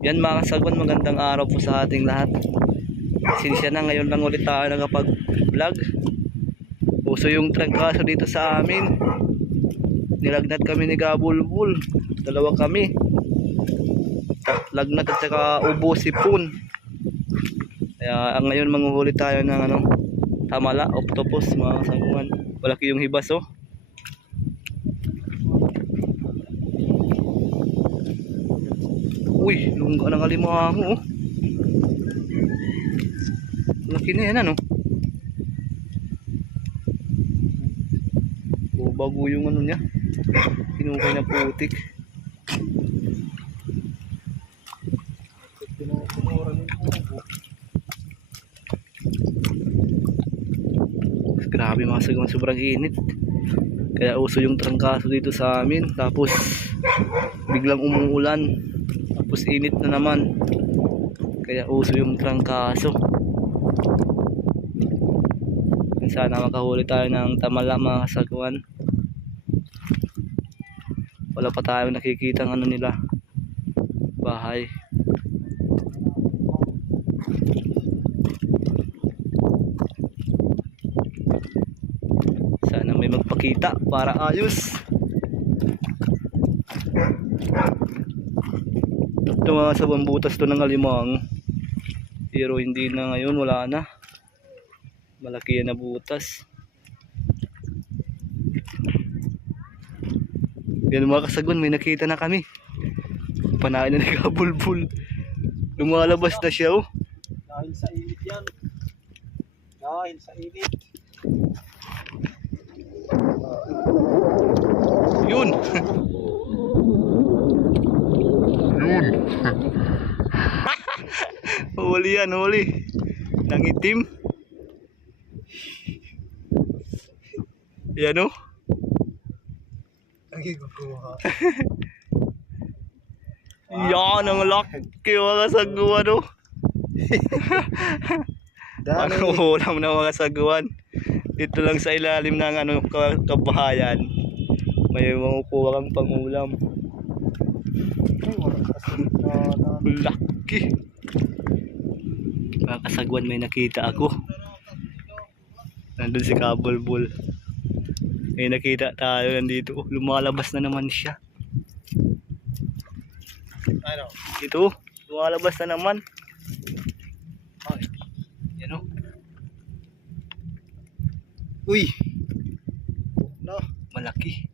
Yan mga kasagwan, magandang araw po sa ating lahat. Sinsya na ngayon lang ulit tayo nakapag-vlog. Puso yung trangkaso dito sa amin. Nilagnat kami ni Gabulbul. Dalawa kami. Lagnat at saka ubo sipon. Kaya ang ngayon manguhuli tayo ng ano, tamala, octopus mga kasagwan. Malaki yung hibas oh. Uy, lungga ng alimango oh. Laki na yan ano. O bago yung ano niya. Kinukay na putik. Grabe mga sagwan, sobrang init. Kaya uso yung trangkaso dito sa amin. Tapos biglang umuulan. Tapos init na naman. Kaya uso yung trangkaso. Sana makahuli tayo ng tamala mga kasagwan. Wala pa tayong nakikita ano nila. Bahay. Sana may magpakita para ayos. Ito mga sabang butas to ng alimang. Pero hindi na ngayon, wala na. Malaki na butas. Yan mga kasagon, may nakita na kami. Panain na nagkabulbul. Lumalabas na siya oh. Dahil sa init yan. Dahil sa init. Yun. Yun. huli yan, huli. Nangitim. Yan oh. Nagigukuha. Yan ang laki mga saguan. Dami. Ano ulam ng mga saguan. Dito lang sa ilalim ng ano ka- kabahayan. May makukuha kang pangulam. Ay, wala kasi na, na, Laki. Mga kasagwan may nakita ako. Nandun si Kabulbul. May nakita tayo nandito. Oh, Lumalabas na naman siya. ano? Ito, lumalabas na naman. Ay, yan oh. Uy, No, malaki.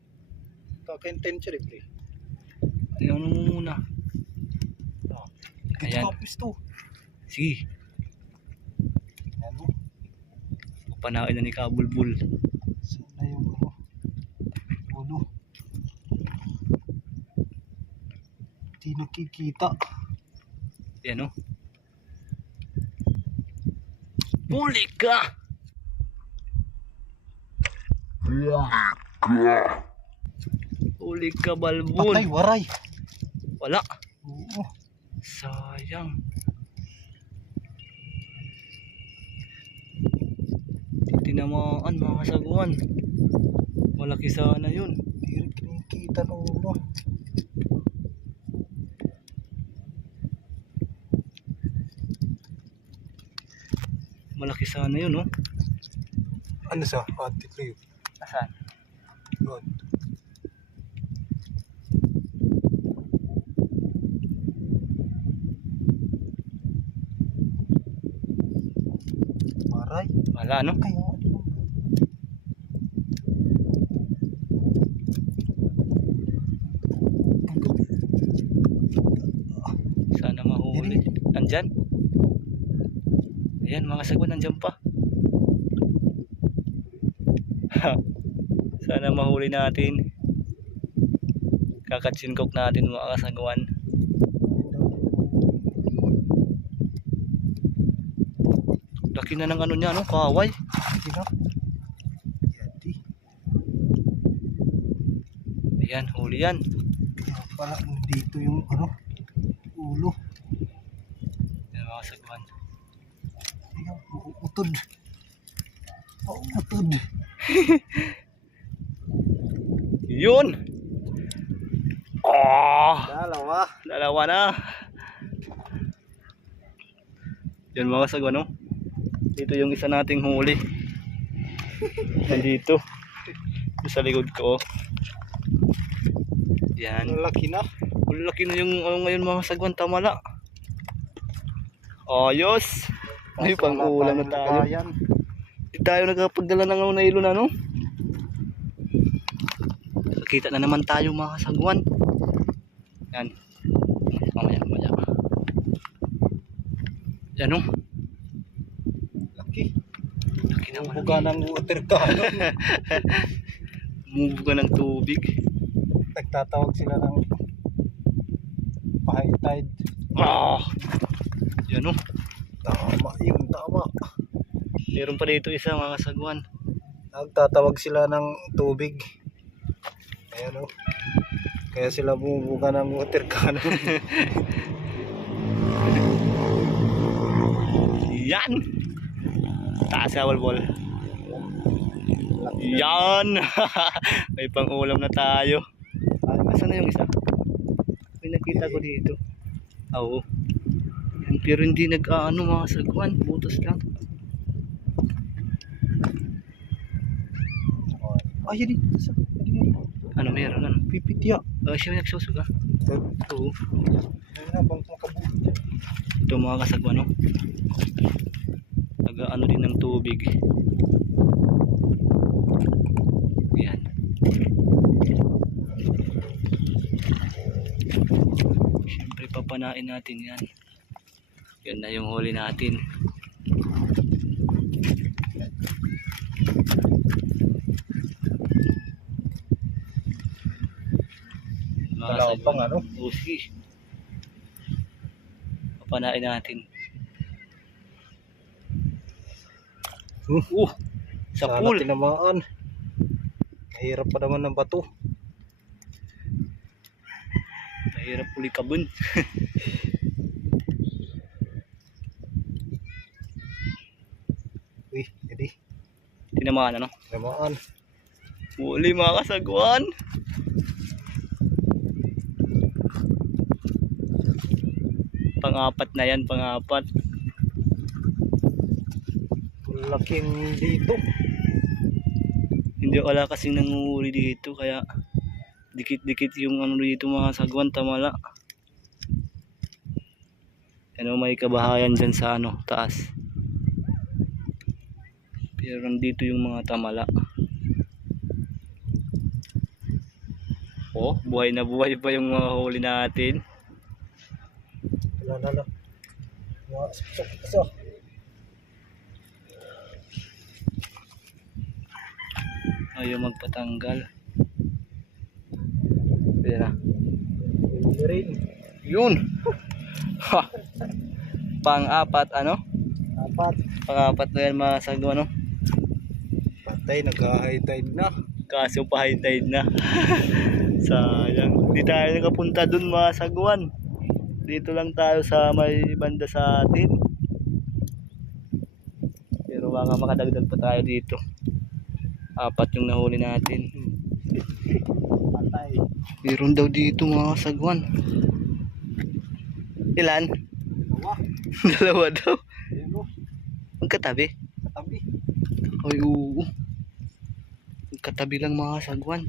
kakin century pre. Tingnan mo muna. Ayan. Ito. Sige, Ano? panain na ni Kabulbul. Sana yung ano? Ulo. Di nakikita. Yan oh. Huli ka! Huli ka, Balbul. Patay, waray. Wala. Oo. Sayang. Tinamaan mga kasaguan. Malaki sana yun. Di rin kinikita ng ulo. Malaki sana yun, oh. Ano sa? Ate Cleo. Asan? Yun. Waray. Wala, no? Kaya ano? Sana mahuli. Nandyan? Ayan, mga saguan, nandyan pa. Sana mahuli natin. Kakatsinkok natin mga kasaguan. Laki na ng ano niya, no? Kaway. Sino? Yati. Ayan, huli yan. Pala dito yung ano? Ulo. Ayan, mga kasaguan. Kaya uutod. Uutod. Yun! Oh! Dalawa. Dalawa na. Yan mga sagwan, no? Dito yung isa nating huli. Nandito. Sa likod ko. Yan. Ang laki na. Ang laki na yung ano ngayon mga sagwan tamala. Ayos. Ay, pang ulam na tayo. Hindi tayo nakapagdala ng ano, nailo na, no? Nakita na naman tayo mga sagwan. Yan. Mamaya, mamaya. Yan, no? Laki. Laki naman. Buga ng water cannon. Ka ng tubig. Nagtatawag sila ng high tide. Ah! Yan, no? Tama yun, tama. Meron pa dito isa mga sagwan. Nagtatawag sila ng tubig. Ayan o. Kaya sila bumubuga ng water cannon. Yan! Taas ka, Walbol. Yan! May pang ulam na tayo. Ah, Nasaan na yung isa? May nakita ko dito. Ah, Oo. Yan, pero hindi nag-ano mga sagwan. Butas lang. Ay, yun eh. Isa. Ano meron? Ano? Pipitya. Ah, siya may nagsusuga. Oo. Ito mga kasagwan, no? Nag-ano din ng tubig. Yan. Siyempre papanain natin yan. Yan na yung huli natin. Kasagwan. pang ano? Sige. Papanain natin. Hmm. Uh, sa Sana pool. tinamaan. Mahirap pa naman ng bato. Mahirap uli kabun. Uy, hindi. Tinamaan ano? Tinamaan. Uli mga kasagwan. Pang-apat na yan, pang-apat. Laking dito. Hindi wala kasing nanguhuli dito kaya dikit-dikit yung ano dito mga sagwan tamala. Ano may kabahayan dyan sa ano taas. Pero nandito yung mga tamala. Oh, buhay na buhay pa yung mga huli natin. Wala na lang. Mga spok isa. Ayaw magpatanggal. Pwede na. Yun! Ha! Pang-apat ano? Apat. Pang-apat na yan mga sagwa no? Patay, nagka-high tide na. Kaso pa high tide na. Sayang. Hindi tayo nakapunta dun mga sagwan. Dito lang tayo sa may banda sa atin. Pero baka makadagdag pa tayo dito. Apat yung nahuli natin. Patay. Meron daw dito mga sagwan. Ilan? Dalawa. Dalawa daw. Magkatabi. Katabi. Ay oo. Magkatabi lang mga sagwan.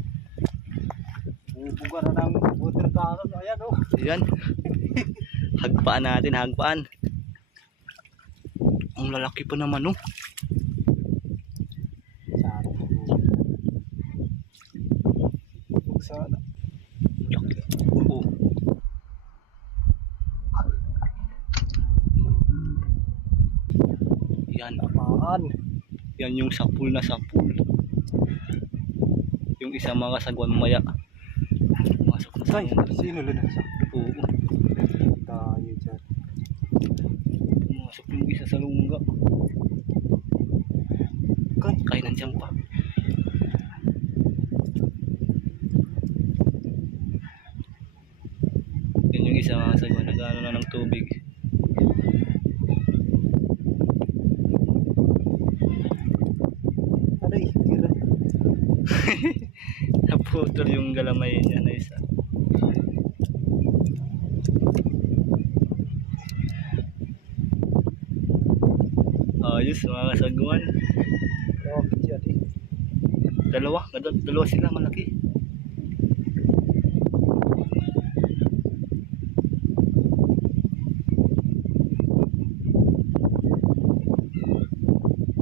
Bubuga na ng water cannon. Ayan o. Ayan. Hagpaan natin, hagpaan. Ang lalaki pa naman, oh. Sana. Sana. Laki. Oh. Yan. Tamaan. Yan yung sapul na sapul. Yung isa mga sagwan mamaya. Masok na sa Ay, sino lang sa? Oo. Tayo dyan. Masok yung isa sa lungga. Kay. Kaya nandiyan pa. Yan yung isa mga sagwan. Nag-ano na ng tubig. Aray, tira. Naputol yung galamay niya na isa. mga kasagwan. Oh, siya di. Dalawa, dal- dalawa sila malaki.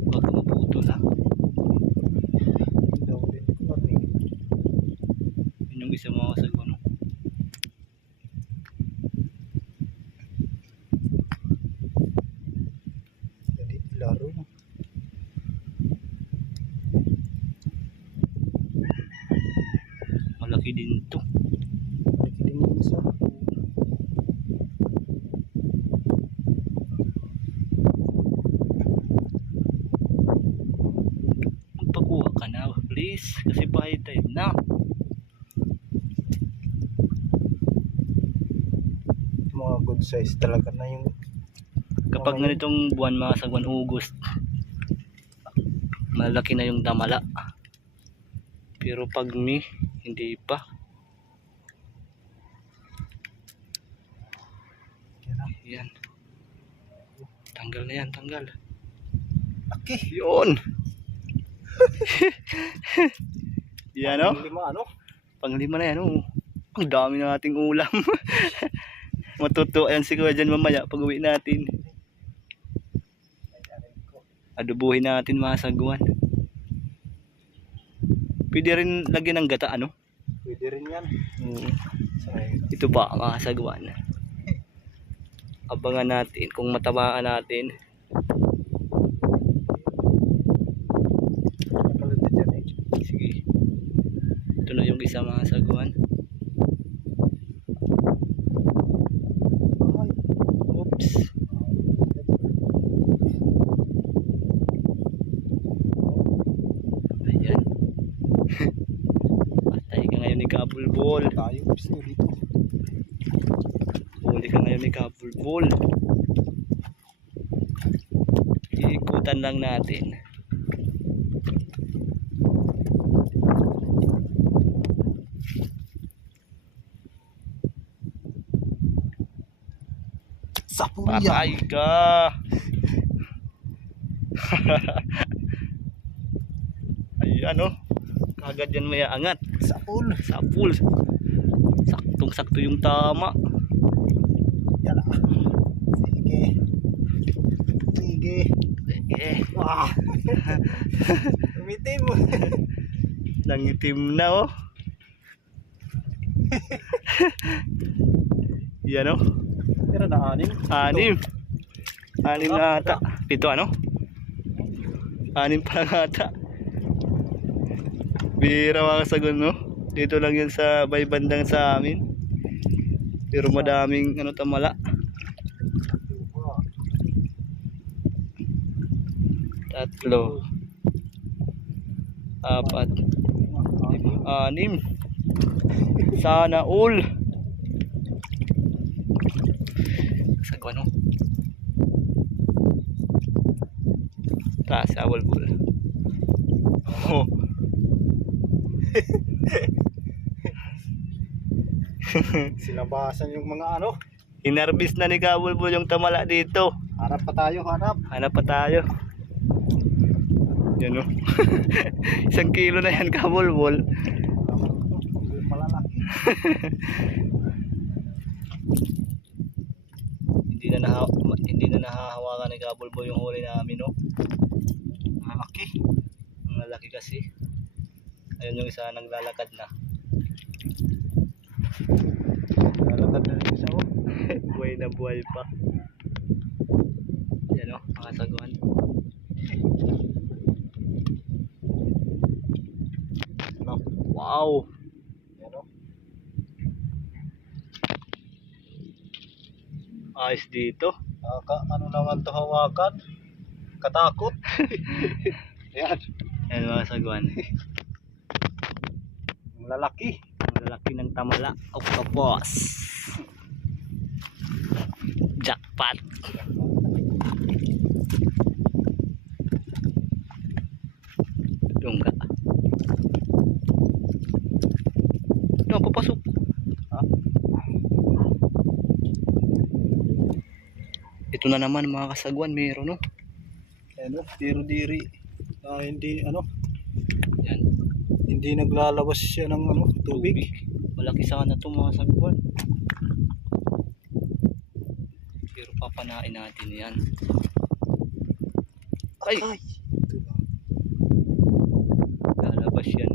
Huwag ka maputol ha. Daw din ko ni. Yun yung isa mga kasagwan. no? Jadi laro. Malaki din to. Hindi din yung isa. Magpakuha ka na, please. Kasi high tide na. Mga good size talaga na yung Kapag ganitong buwan mga sagwan August, malaki na yung damala. Pero pag May, hindi pa. yan. Tanggal na yan, tanggal. Laki. Yun! yan o. Lima ano? Panglima na yan o. Ang dami na nating ulam. Matuto yan si Kuya dyan mamaya pag uwi natin. Adobuhin natin mga sagwan. Pwede rin lagyan ng gata ano? Pwede rin yan. Say, Ito ba mga sagwan? Abangan natin kung matamaan natin. kapalit na dyan eh. Sige. Ito na yung isa mga sagwan. Ay, Oops. Ayan. Patay ka ngayon ni Kabulbol. tayo gusto dito. Huli ka ngayon ni Kabulbol. Iikutan lang natin. Sapo Patay ka! Ayan o. Kagad yan may angat. Sapul. Sa pool. Saktong sakto yung tama. Yan ah. Sige. Sige. Eh, Ah. Umitim. nangitim na oh. Yan oh. Pero na anim. Anim. Anim na ata. Pito ano? Anim pa lang ata. Bira mga sagon no? Dito lang yan sa bay bandang sa amin. Pero madaming ano tamala. Tatlo. Apat. Lima, anim. Sana all. Sagwa no? Taas, awal bul. Oh. Sinabasan yung mga ano. Inarbis na ni Kabulbul yung tamala dito. Harap pa tayo, harap. Hanap pa tayo. Yan o. Isang kilo na yan. Malalaki. Hindi na naha hindi na nahahawakan ni Kabulbul yung huli namin no. Malalaki. Ang lalaki kasi. Ayun yung isa naglalakad na. Lalakad na rin isa oh. buhay na buhay pa. Yan o, mga saguan. Ano? Wow! Ayos dito. Kaka, ano naman to hawakan? Katakot. Yan. Yan mga saguan. Ang lalaki. Ang lalaki ng tamala. Octopus. Jackpot. Dungga. No, papasok. Ha? Ito na naman mga kasagwan, meron no. ano, pero diri na hindi ano, Yan. hindi naglalabas siya ng ano, tubig. Malaki sana itong mga sagwan. Pero papanain natin yan. Ay! Ito na. Lalabas yan.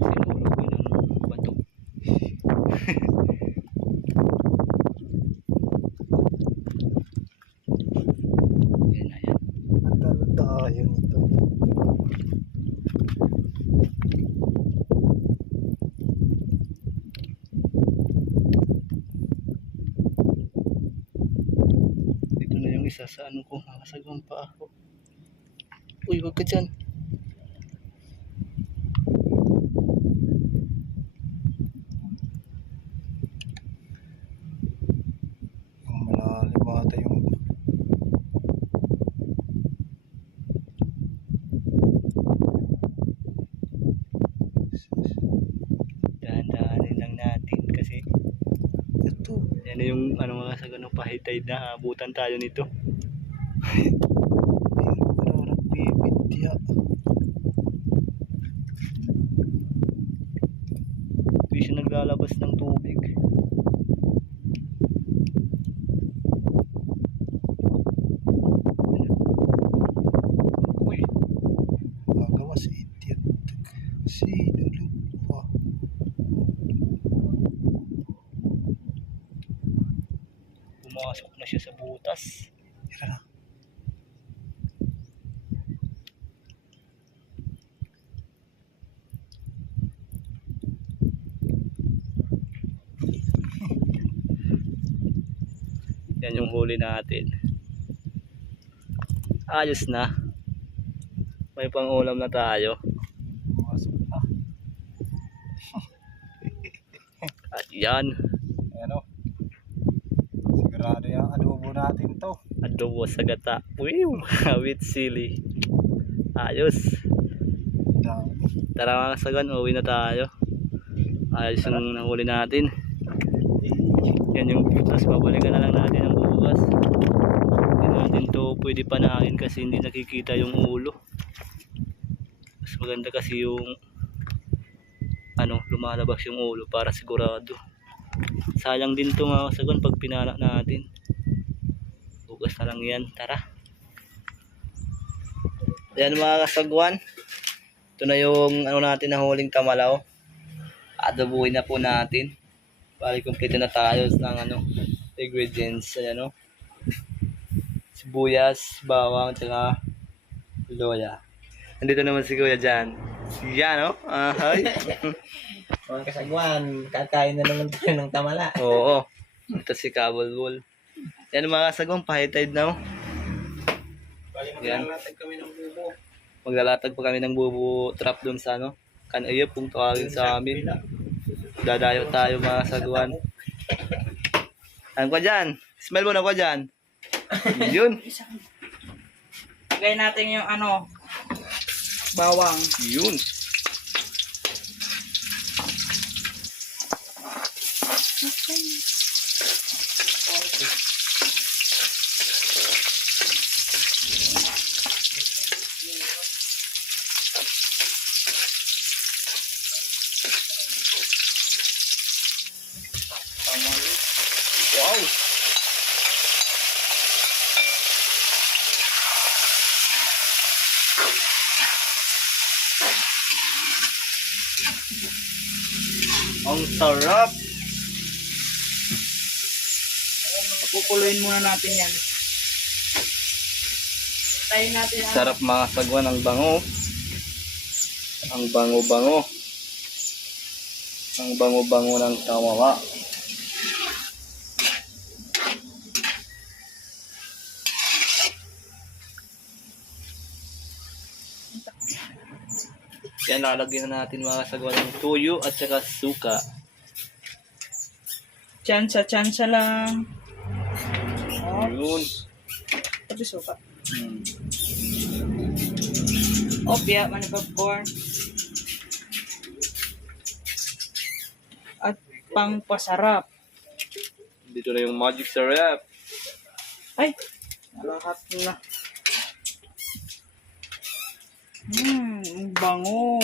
Sinulog ko ng bato. yan na yan. Natalatayan ito. Dito na yung isa sa ano ko. Nakasagwan pa ako. Uy, wag ka dyan. Yung malalim ata yung Dahan-dahanin lang natin kasi ito. yan na yung ano pahitay na abutan tayo nito. Ano, nagbibidya. Hindi siya naglalabas ng tubig. Uy, Magawa si idiot. Si Lulupa. pumasok na siya sa butas. Tira na. Yan yung huli natin. Ayos na. May pang-ulam na tayo. At yan, Ayan o. Sigurado yung adobo natin adobo sa gata. Uy, with sili. Ayos. Tara mga sagan, uwi na tayo. Ayos yung nahuli natin. Yan yung butas, babalikan na lang natin ang bukas. Hindi natin to pwede panahin kasi hindi nakikita yung ulo. Mas maganda kasi yung ano, lumalabas yung ulo para sigurado. Sayang din to mga sagon pag pinala natin. Bukas na lang yan, tara. Yan mga kasagwan. Ito na yung ano natin na huling kamalaw. Adobuhin na po natin. Bali kompleto na tayo ng ano ingredients ayan no. Sibuyas, bawang, tsaka loya. Nandito naman si Kuya Jan. Yan no? Ahay. Mga kasagwan, kakain na naman tayo ng tamala. Oo. Ito si Kabulbul. Yan mga sagong pahitide na. oh. Yan. Maglalatag kami ng bubo. Maglalatag pa kami ng bubu trap dun sa ano. Kanayop kung tawagin sa amin. Dadayo tayo mga sagwan. Ano ko dyan? Smell mo na ko dyan. Yun. Lagay natin yung ano, bawang. Yun. Wow. Ang sarap. Pupuluin muna natin yan. Tayo natin ang Sarap mga sagwan ang bango. Ang bango-bango. Ang bango-bango ng kawawa. Yan, lalagyan na natin mga sagwan ng tuyo at saka suka. tsansa-tsansa lang. Yun. Pati suka. Hmm. Opya, mani popcorn. At pangpasarap. Dito na yung magic syrup. Ay, lahat na. Hmm, ang bango.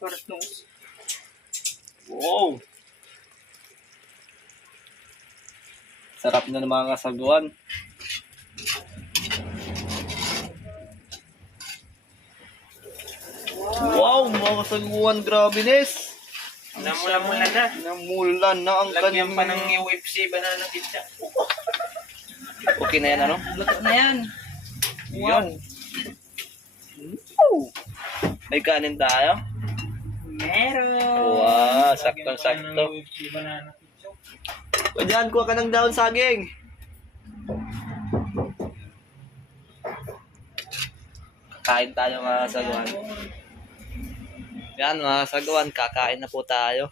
Cartoons. Wow! Sarap na ng mga kasaguan. Wow, mga kasaguan, grabe nes. Namula-mula na. Namulan na ang Lagyan kanyang... pa ng UFC banana pizza. Okay na yan, ano? Luto na yan. Yan. Wow! May kanin tayo? Meron. Wow, pizza. O dyan, kuha ka ng daon saging. Kain tayo mga saguan. Yan mga saguan, kakain na po tayo.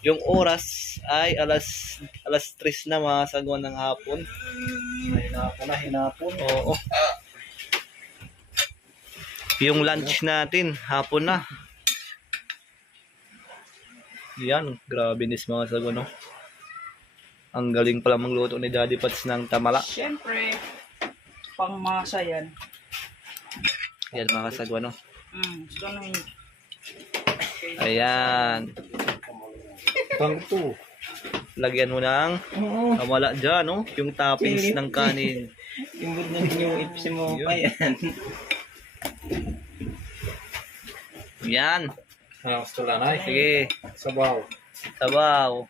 Yung oras ay alas alas 3 na mga saguan ng hapon. Hinapon na, hinapon. Oo. Yung lunch natin, hapon na. Yan, grabe nis mga saguan. No? Ang galing pala magluto ni Daddy Pats ng tamala. Siyempre, pangmasa yan. Yan mga kasagwan, no? Gusto na yun. Ayan. Pang ito. Lagyan mo ng Oo. kamala dyan, no? Yung toppings ng kanin. Timbod na rin yung UFC mo pa yan. Yan. Ah, gusto lang ay. Sige. Sabaw. Sabaw.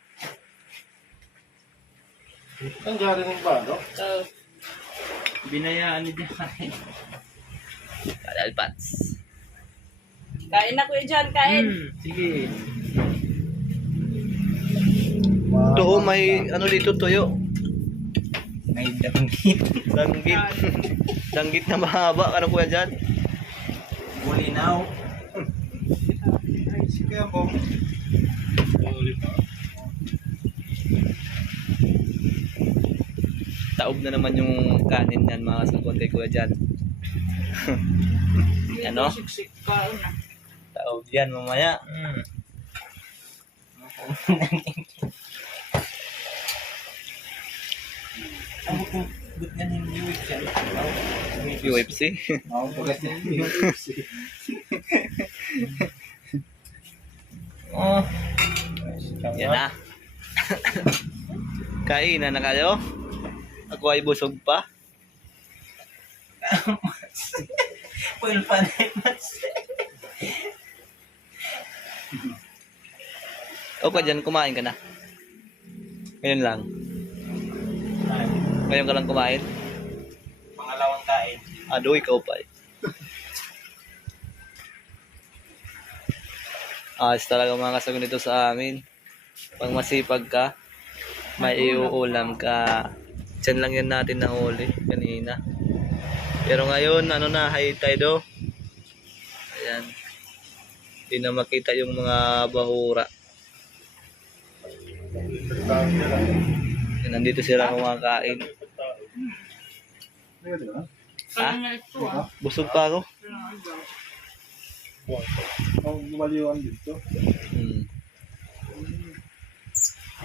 Ang galing ng ba, no? So, Binayaan ni Jackie. Kadal Pats. Kain na kuya dyan, kain. Hmm, sige. Doon may ano dito tuyo. May danggit. Danggit. Danggit na mahaba. Ano kuya dyan? Bulinaw. Sige po. Taob na naman yung kanin yan mga kay kuya dyan. Ano? Siksik kain na. Taob yan mamaya. Hmm. Ang but na ng UFC. UFC. Ako pagkat Oh. Yan na. Kainan na kayo? Ako ay busog pa. Full panemas. O ka dyan, kumain ka na. Ngayon lang. Ngayon ka lang kumain. Pangalawang kain. Ado, ikaw pa eh. Ayos talaga mga kasagon dito sa amin. Pag masipag ka, may iuulam ka. Diyan lang yan natin nahuli kanina. Pero ngayon, ano na, high tide oh. Ayan. Hindi na makita yung mga bahura. Nandito sila kumakain. Ha? Busog pa ako. Ang gumaliwan dito. Hmm.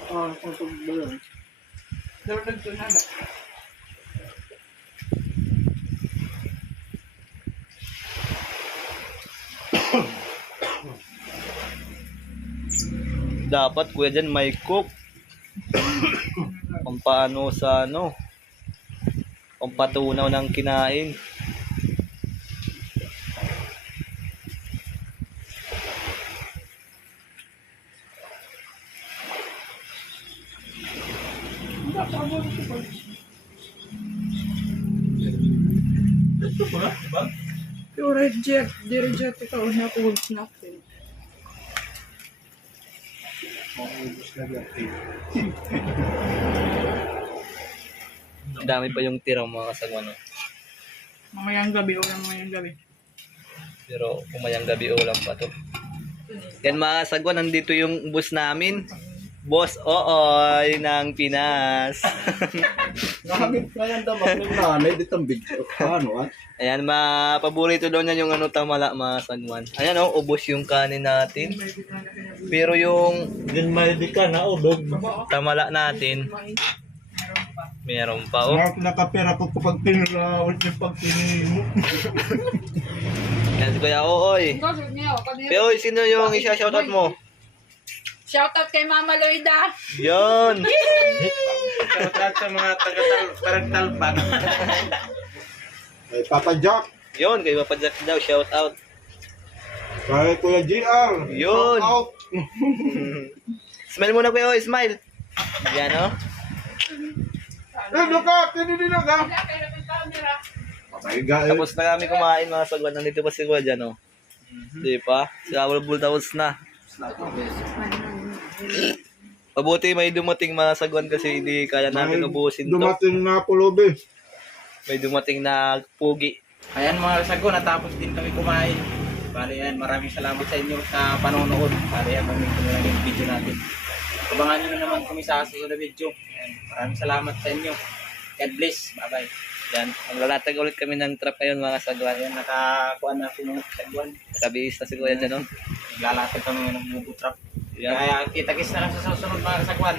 Ah, ang pagbalon. Dardag to na ba? Dapat kuya dyan may cook. Pampano sa ano. Pampatunaw ng kinain. Yung reject, di reject ito. Una ko snack eh. Maubos na yan. Dami pa yung tirang mga kasagwan. no? Mamayang gabi, ulam mamayang gabi. Pero kumayang gabi ulam pa to. Yan mga kasagwan, nandito yung bus namin. Boss Ooy ng Pinas. Nakagit na yan daw ng nanay dito ang video. Ano ah? Ayan, ma paborito daw niya yung ano tamala mga sagwan. Ayan oh, ubos yung kanin natin. Pero yung Din ka na udog. tamala natin, meron pa oh. Mark nakapera ko kapag pinulawat niya pag pinimo. Yan si Kuya Ooy. Ooy, sino yung isa shoutout mo? Shoutout kay Mama Loida. Yon. Shoutout sa mga taga-tal, parang talpak. Ay, Papa Jack. Yon, kay Papa Jack daw, shoutout. Kay Kuya GR. Yun. Shout out. Smile muna Kuya Ooy, smile. Yan oh. Eh, Luka, tinili na ka. Pamaiga eh. Tapos na kami kumain mga sagwan. Nandito pa si Kuya dyan oh. Di pa? Si Awal Bultawos na. Pabuti may dumating mga sagwan kasi hindi kaya namin ubusin to. Dumating na pulobe. May dumating na pugi. Ayan mga sago, natapos din kami kumain. Bali yan, maraming salamat sa inyo sa panonood. Bali yan, maming ko na lang yung video natin. Abangan nyo na naman kami sa susunod na video. Ayan, maraming salamat sa inyo. God bless. Bye-bye. Yan. Maglalatag ulit kami ng trap ngayon mga sagwan. Ayan, nakakuha na ako mga sagwan. Nakabihis na si Kuya dyan. Naglalatag kami ng bubo trap. Yeah. Kaya kita-kits na lang sa susunod mga kasakwan.